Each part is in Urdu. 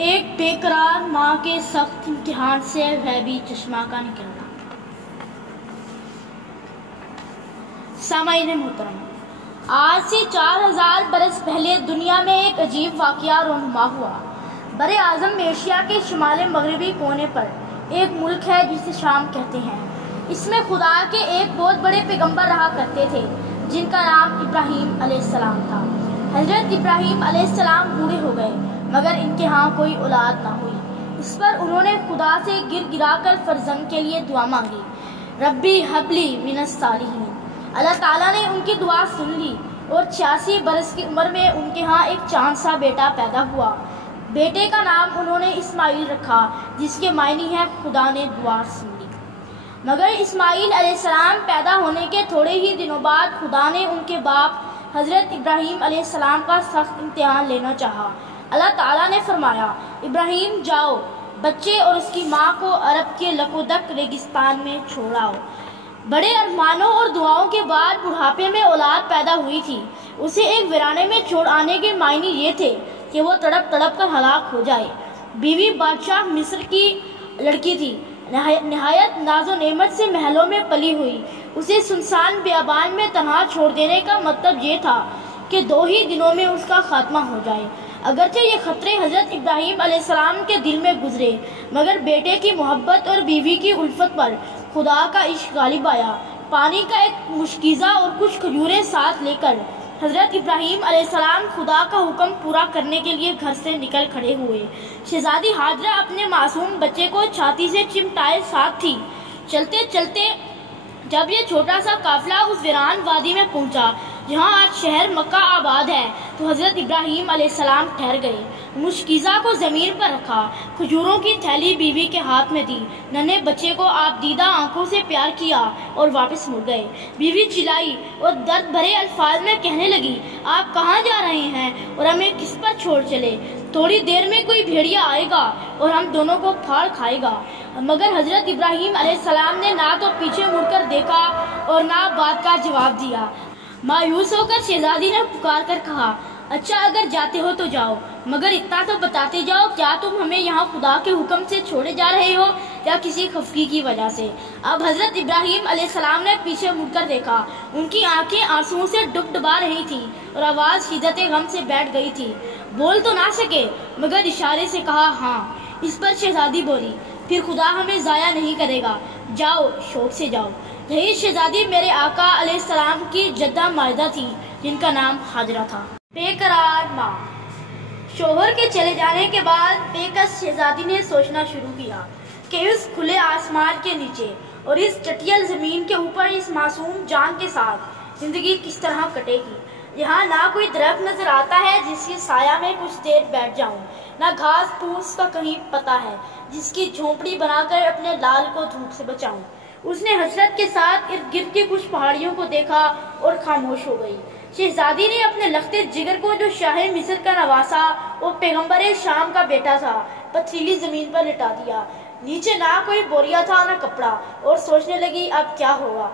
ایک بے قرار ماں کے سخت امتحان سے غیبی چشمہ کا نکلنا۔ سامعین محترم، آج سے 4000 برس پہلے دنیا میں ایک عجیب واقعہ رونما ہوا۔ بر اعظم ایشیا کے شمال مغربی کونے پر ایک ملک ہے جسے شام کہتے ہیں۔ اس میں خدا کے ایک بہت بڑے پیغمبر رہا کرتے تھے جن کا نام ابراہیم علیہ السلام تھا۔ حضرت ابراہیم علیہ السلام بوڑھے ہو گئے مگر ان کے ہاں کوئی اولاد نہ ہوئی۔ اس پر انہوں نے خدا سے گر گرا کر فرزند کے لیے دعا مانگی، ربی ہب لی من الصالحین۔ اللہ تعالیٰ نے ان کی دعا سن لی اور 86 برس کی عمر میں ان کے ہاں ایک چاند سا بیٹا پیدا ہوا۔ بیٹے کا نام انہوں نے اسماعیل رکھا، جس کے معنی ہے خدا نے دعا سن لی۔ مگر اسماعیل علیہ السلام پیدا ہونے کے تھوڑے ہی دنوں بعد خدا نے ان کے باپ حضرت ابراہیم علیہ السلام کا سخت امتحان لینا چاہا۔ اللہ تعالیٰ نے فرمایا، ابراہیم جاؤ، بچے اور اس کی ماں کو عرب کے لکودک ریگستان میں چھوڑ آؤ۔ بڑے ارمانوں اور دعاؤں کے بعد بڑھاپے میں اولاد پیدا ہوئی تھی۔ اسے ایک ویرانے میں چھوڑ آنے کے معنی یہ تھے کہ وہ تڑپ تڑپ کر ہلاک ہو جائے۔ بیوی بادشاہ مصر کی لڑکی تھی، نہایت ناز و نعمت سے محلوں میں پلی ہوئی۔ اسے سنسان بیابان میں تنہا چھوڑ دینے کا مطلب یہ تھا کہ 2 ہی دنوں میں اس کا خاتمہ ہو جائے۔ اگرچہ یہ خطرے حضرت ابراہیم علیہ السلام کے دل میں گزرے مگر بیٹے کی محبت اور بیوی کی الفت پر خدا کا عشق غالب آیا۔ پانی کا ایک مشکیزہ اور کچھ کھجوریں ساتھ لے کر حضرت ابراہیم علیہ السلام خدا کا حکم پورا کرنے کے لیے گھر سے نکل کھڑے ہوئے۔ شہزادی ہاجرہ اپنے معصوم بچے کو چھاتی سے چمٹائے ساتھ تھی۔ چلتے چلتے جب یہ چھوٹا سا قافلہ اس ویران وادی میں پہنچا جہاں آج شہر مکہ آباد ہے تو حضرت ابراہیم علیہ السلام ٹھہر گئے، مشکیزہ کو زمین پر رکھا، کھجوروں کی تھیلی بیوی کے ہاتھ میں دی، ننھے بچے کو آپ دیدہ آنکھوں سے پیار کیا اور واپس مڑ گئے۔ بیوی چلائی اور درد بھرے الفاظ میں کہنے لگی، آپ کہاں جا رہے ہیں اور ہمیں کس پر چھوڑ چلے؟ تھوڑی دیر میں کوئی بھیڑیا آئے گا اور ہم دونوں کو پھاڑ کھائے گا۔ مگر حضرت ابراہیم علیہ السلام نے نہ تو پیچھے مڑ کر دیکھا اور نہ بات کا جواب دیا۔ مایوس ہو کر شہزادی نے پکار کر کہا، اچھا اگر جاتے ہو تو جاؤ، مگر اتنا تو بتاتے جاؤ، کیا تم ہمیں یہاں خدا کے حکم سے چھوڑے جا رہے ہو یا کسی خفگی کی وجہ سے؟ اب حضرت ابراہیم علیہ السلام نے پیچھے مڑ کر دیکھا، ان کی آنکھیں آنسوؤں سے ڈبڈبا رہی تھیں اور آواز شدت غم سے بیٹھ گئی تھی۔ بول تو نہ سکے مگر اشارے سے کہا ہاں۔ اس پر شہزادی بولی، پھر خدا ہمیں ضائع نہیں کرے گا، جاؤ، شوق سے جاؤ۔ یہی شہزادی میرے آقا علیہ السلام کی جدہ مائدہ تھی جن کا نام ہاجرہ تھا۔ بے قرار ماں۔ شوہر کے چلے جانے کے بعد بے کس شہزادی نے سوچنا شروع کیا کہ اس کھلے آسمان کے نیچے اور اس چٹیل زمین کے اوپر اس معصوم جان کے ساتھ زندگی کس طرح کٹے گی۔ یہاں نہ کوئی درخت نظر آتا ہے جس کی سایہ میں کچھ دیر بیٹھ جاؤں، نہ گھاس پھوس کا کہیں پتہ ہے جس کی جھونپڑی بنا کر اپنے لال کو دھوپ سے بچاؤں۔ اس نے حسرت کے ساتھ ارد گرد کی کچھ پہاڑیوں کو دیکھا اور خاموش ہو گئی۔ شہزادی نے اپنے لختے جگر کو، جو شاہ مصر کا نواسا اور پیغمبر شام کا بیٹا تھا، پتھریلی زمین پر لٹا دیا۔ نیچے نہ کوئی بوریا تھا نہ کپڑا، اور سوچنے لگی اب کیا ہوگا۔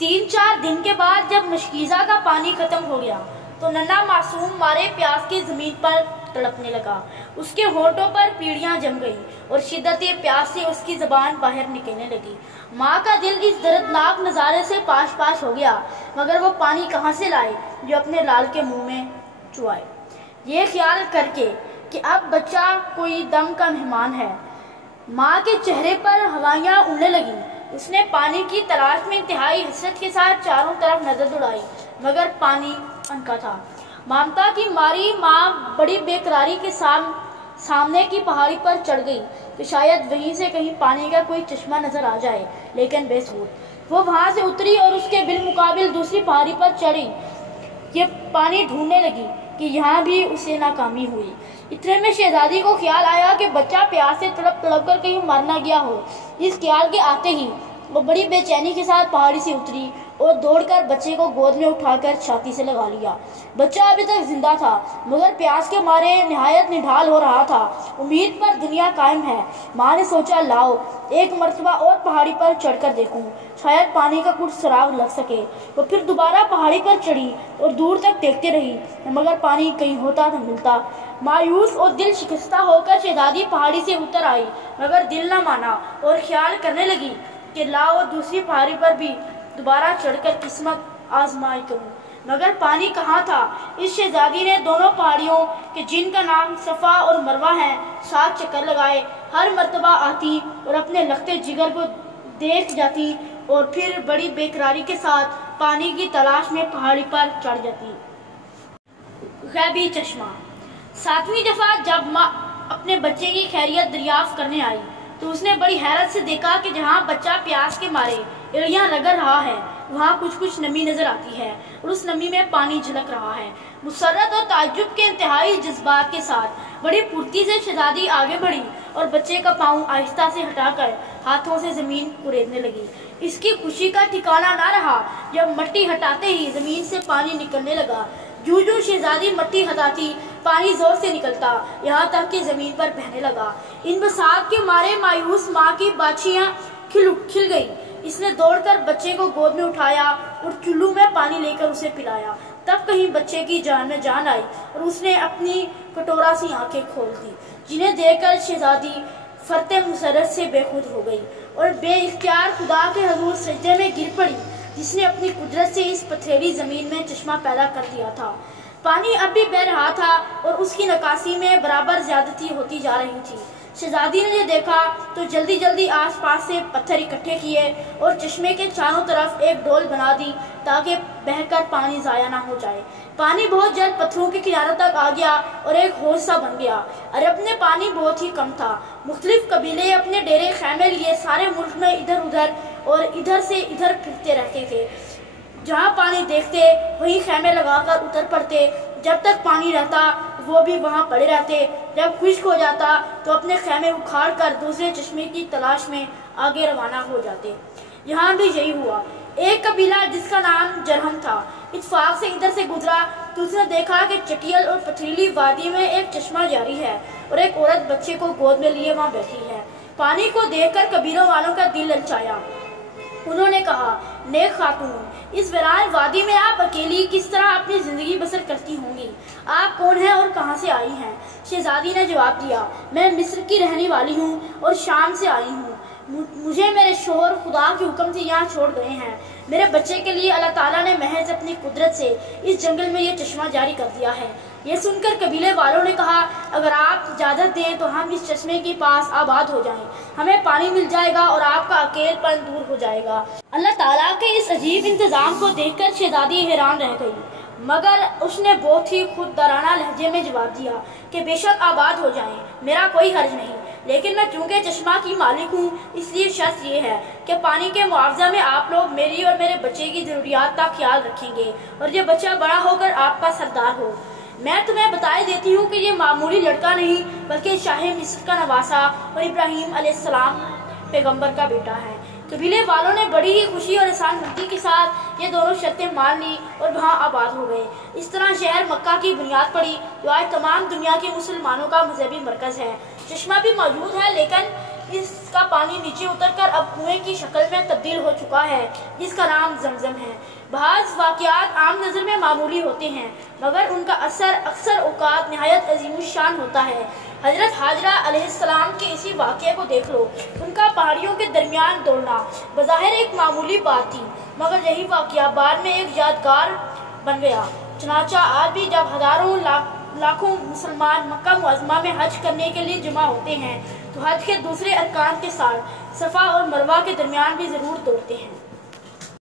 3-4 دن کے بعد جب مشکیزہ کا پانی ختم ہو گیا تو ننھا معصوم مارے پیاس کی زمین پر تڑپنے لگا۔ اس کے ہونٹوں پر پیڑیاں جم گئی اور شدت پیاس سے اس کی زبان باہر نکلنے لگی۔ ماں کا دل اس دردناک نظارے سے پاش پاش ہو گیا، مگر وہ پانی کہاں سے لائے جو اپنے لال کے منہ میں چوائے؟ یہ خیال کر کے کہ اب بچہ کوئی دم کا مہمان ہے، ماں کے چہرے پر ہوائیاں اڑنے لگیں۔ اس نے پانی کی تلاش میں انتہائی حسرت کے ساتھ چاروں طرف نظر دوڑائی مگر پانی انکا تھا۔ ممتا کی ماری ماں بڑی بے قراری کے سامنے کی پہاڑی پر چڑھ گئی کہ شاید وہیں سے کہیں پانی کا کوئی چشمہ نظر آ جائے، لیکن بے ثبوت۔ وہ وہاں سے اتری اور اس کے بالمقابل دوسری پہاڑی پر چڑھی، یہ پانی ڈھونڈنے لگی کہ یہاں بھی اسے ناکامی ہوئی۔ اتنے میں شہزادی کو خیال آیا کہ بچہ پیاس سے تڑپ تڑپ کر کہیں مر نہ گیا ہو۔ اس خیال کے آتے ہی وہ بڑی بے چینی کے ساتھ پہاڑی سے اتری اور دوڑ کر بچے کو گود میں اٹھا کر چھاتی سے لگا لیا۔ بچہ ابھی تک زندہ تھا مگر پیاس کے مارے نہایت نڈھال ہو رہا تھا۔ امید پر دنیا قائم ہے۔ ماں نے سوچا لاؤ ایک مرتبہ اور پہاڑی پر چڑھ کر دیکھوں، شاید پانی کا کچھ سراغ لگ سکے۔ وہ پھر دوبارہ پہاڑی پر چڑھی اور دور تک دیکھتے رہی مگر پانی کہیں ہوتا نہ ملتا۔ مایوس اور دل شکستہ ہو کر شہزادی پہاڑی سے اتر آئی مگر دل نہ مانا اور خیال کرنے لگی کہ لاؤ دوسری پہاڑی پر بھی دوبارہ چڑھ کر قسمت آزمائی کروں، مگر پانی کہاں تھا۔ اس شہزادی نے دونوں پہاڑیوں کے جن کا نام صفا اور مروہ ہے 7 چکر لگائے۔ ہر مرتبہ آتی اور اپنے لختے جگر کو دیکھ جاتی اور پھر بڑی بے قراری کے ساتھ پانی کی تلاش میں پہاڑی پر چڑھ جاتی۔ غیبی چشمہ۔ 7ویں دفعہ جب ماں اپنے بچے کی خیریت دریافت کرنے آئی تو اس نے بڑی حیرت سے دیکھا کہ جہاں بچہ پیاس کے مارے ایڑیاں رگڑ رہا ہے وہاں کچھ نمی نظر آتی ہے اور اس نمی میں پانی جھلک رہا ہے۔ مسرت اور تعجب کے انتہائی جذبات کے ساتھ بڑی پھرتی سے شہزادی آگے بڑھی اور بچے کا پاؤں آہستہ سے ہٹا کر ہاتھوں سے زمین کریدنے لگی۔ اس کی خوشی کا ٹھکانہ نہ رہا جب مٹی ہٹاتے ہی زمین سے پانی نکلنے لگا۔ جو شہزادی مٹی ہٹاتی پانی زور سے نکلتا یہاں تک کہ زمین پر بہنے لگا۔ ان بساط کے مارے مایوس ماں کی باچھیاں کھل گئی۔ اس نے دوڑ کر بچے کو گود میں اٹھایا اور چلو میں پانی لے کر اسے پلایا۔ تب کہیں بچے کی جان میں جان آئی اور اس نے اپنی کٹورا سی آنکھیں کھول دی، جنہیں دیکھ کر شہزادی فرط مسرت سے بے خود ہو گئی اور بے اختیار خدا کے حضور سجدے میں گر پڑی جس نے اپنی قدرت سے اس پتھریلی زمین میں چشمہ پیدا کر دیا تھا۔ پانی اب بھی بہہ رہا تھا اور اس کی نکاسی میں برابر زیادتی ہوتی جا رہی تھی۔ شہزادی نے یہ دیکھا تو جلدی آس پاس سے پتھر اکٹھے کیے اور چشمے کے چاروں طرف ایک ڈول بنا دی تاکہ بہہ کر پانی ضائع نہ ہو جائے۔ پانی بہت جلد پتھروں کے کناروں تک آ گیا اور ایک حوض سا بن گیا۔ عرب میں پانی بہت ہی کم تھا۔ مختلف قبیلے اپنے ڈیرے خیمے لیے سارے ملک میں ادھر ادھر اور ادھر سے ادھر پھرتے رہتے تھے۔ جہاں پانی دیکھتے وہیں خیمے لگا کر اتر پڑتے۔ جب تک پانی رہتا وہ بھی وہاں پڑے رہتے، جب خشک ہو جاتا تو اپنے خیمے اکھاڑ کر دوسرے چشمے کی تلاش میں آگے روانہ ہو جاتے۔ یہاں بھی یہی ہوا۔ ایک قبیلہ جس کا نام جرہم تھا اتفاق سے ادھر سے گزرا تو اس نے دیکھا کہ چٹیل اور پتھریلی وادی میں ایک چشمہ جاری ہے اور ایک عورت بچے کو گود میں لیے وہاں بیٹھی ہے۔ پانی کو دیکھ کر قبیلوں والوں کا دل للچایا۔ انہوں نے کہا، نیک خاتون، اس ویران وادی میں آپ اکیلی کس طرح اپنی زندگی بسر کرتی ہوں گی؟ آپ کون ہیں اور کہاں سے آئی ہیں؟ شہزادی نے جواب دیا، میں مصر کی رہنے والی ہوں اور شام سے آئی ہوں۔ مجھے میرے شوہر خدا کے حکم سے یہاں چھوڑ گئے ہیں۔ میرے بچے کے لیے اللہ تعالیٰ نے محض اپنی قدرت سے اس جنگل میں یہ چشمہ جاری کر دیا ہے۔ یہ سن کر قبیلے والوں نے کہا، اگر آپ اجازت دیں تو ہم اس چشمے کے پاس آباد ہو جائیں، ہمیں پانی مل جائے گا اور آپ کا اکیل پن دور ہو جائے گا۔ اللہ تعالیٰ کے اس عجیب انتظام کو دیکھ کر شہزادی حیران رہ گئی، مگر اس نے بہت ہی خود دارانہ لہجے میں جواب دیا کہ بے شک آباد ہو جائیں، میرا کوئی حرج نہیں، لیکن میں چونکہ چشمہ کی مالک ہوں اس لیے شرط یہ ہے کہ پانی کے معاوضہ میں آپ لوگ میری اور میرے بچے کی ضروریات کا خیال رکھیں گے اور یہ بچہ بڑا ہو کر آپ کا سردار ہو۔ میں تمہیں بتائے دیتی ہوں کہ یہ معمولی لڑکا نہیں بلکہ شاہ مصر کا نواسا اور ابراہیم علیہ السلام پیغمبر کا بیٹا ہے۔ قبیلے والوں نے بڑی ہی خوشی اور احسان مندی کے ساتھ یہ دونوں شرطیں مان لی اور وہاں آباد ہو گئے۔ اس طرح شہر مکہ کی بنیاد پڑی جو آج تمام دنیا کے مسلمانوں کا مذہبی مرکز ہے۔ چشمہ بھی موجود ہے لیکن اس کا پانی نیچے اتر کر اب کنویں کی شکل میں تبدیل ہو چکا ہے جس کا نام زمزم ہے۔ بعض واقعات عام نظر میں معمولی ہوتے ہیں مگر ان کا اثر اکثر اوقات نہایت عظیم الشان ہوتا ہے۔ حضرت حاجرہ علیہ السلام کے اسی واقعے کو دیکھ لو۔ ان کا پہاڑیوں کے درمیان دوڑنا بظاہر ایک معمولی بات تھی مگر یہی واقعہ بعد میں ایک یادگار بن گیا۔ چنانچہ آج بھی جب ہزاروں لاکھوں مسلمان مکہ معظمہ میں حج کرنے کے لیے جمع ہوتے ہیں تو حج کے دوسرے ارکان کے ساتھ صفا اور مروہ کے درمیان بھی ضرور دوڑتے ہیں۔